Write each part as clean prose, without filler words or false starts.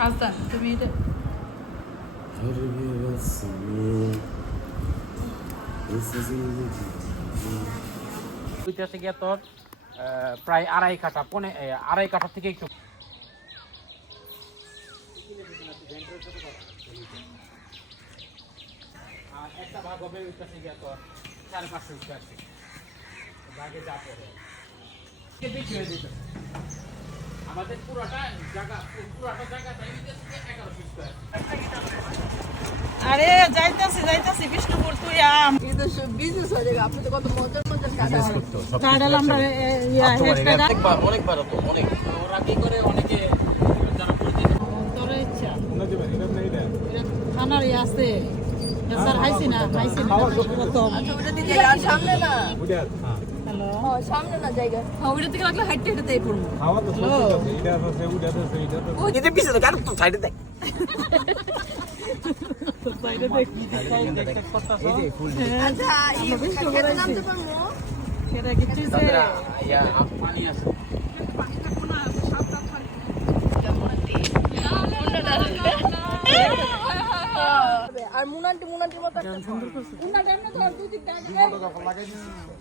হাসান তুমি এটা ঐতিহাসিক তোর প্রায় আড়াই কাঠা আড়াই কাঠা থেকে একটু আর একটা ভাগ হবে ঐতিহাসিক তোর 550 স্কয়ার ফিট ভাগে যা পড়ে বিক্রি হয়ে যেত আমাদের পুরোটা জায়গা তাই 1100 স্কয়ার। আরে যাইতাছি বিষ্ণুপুর তুই আম এটা সব বিজনেস হয়ে যাবে। আপনি তো কত মজার কাটাল আমরা অনেকবার তো অনেক ওরা কি করে অনেকে যারা পরিচিত তোর ইচ্ছা খানার আছে স্যার হাইছি না প্রথম আচ্ছা ওটা দিকে আর সামনে না হ্যালো হ্যাঁ সামনে না জায়গা হ্যাঁ ওটা থেকে লাগলে হাইটে হাইটে দেই পড়বো এটা পিছে তো কারণ তো সাইডে দেখ সাইডে দেখ এই যে ফুল আচ্ছা এই খেতে নামতে পারবো এটা কিছু সে ইয়া পানি আছে আর মুনান্টি মতো মুনান্টি এমনি ধর দুই দিক লাগাই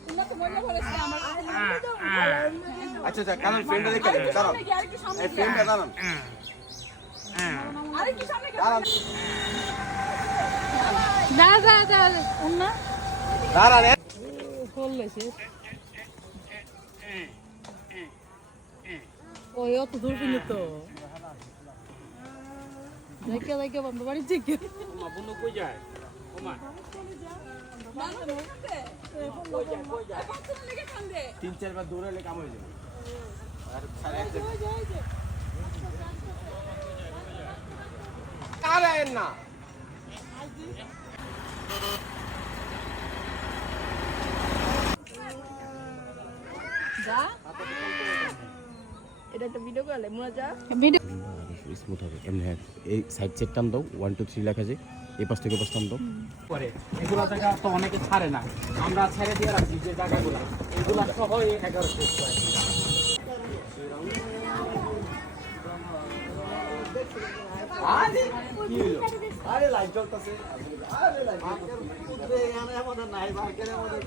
মুনা তো মজা করেছে আমার আচ্ছা আচ্ছা কারণ ফ্রেমটা দেখে দাঁড়ান এই ফ্রেমটা দাঁড়ান আরে কি সামনে যা উন্না দাঁড়ান ফুল লইছে ওই অত দূর পিলে তো দেখে বন্ধ বাড়ি থেকে ওমা বুনু কই যায় ওমা তিন চারবার দৌড়ালে কাম হয়ে যাবে আর আরে না যা এটা একটা ভিডিও করলে মুনা যা ভিডিও স্মুথ হবে এমনি হ্যাঁ এই সাইড সেট টান দাও 1 2 3 লেখা আছে এই পাশ থেকে পাশ টান দাও করে এগুলা জায়গা তো অনেকে ছাড়ে না আমরা ছেড়ে দিয়ে রাখছি যে জায়গাগুলো এগুলা সহ 1100 স্কয়ার আরে লাইট জ্বলতাছে আরে লাইট জ্বলতাছে এখানে আমাদের নাই মার্কেটে আমাদের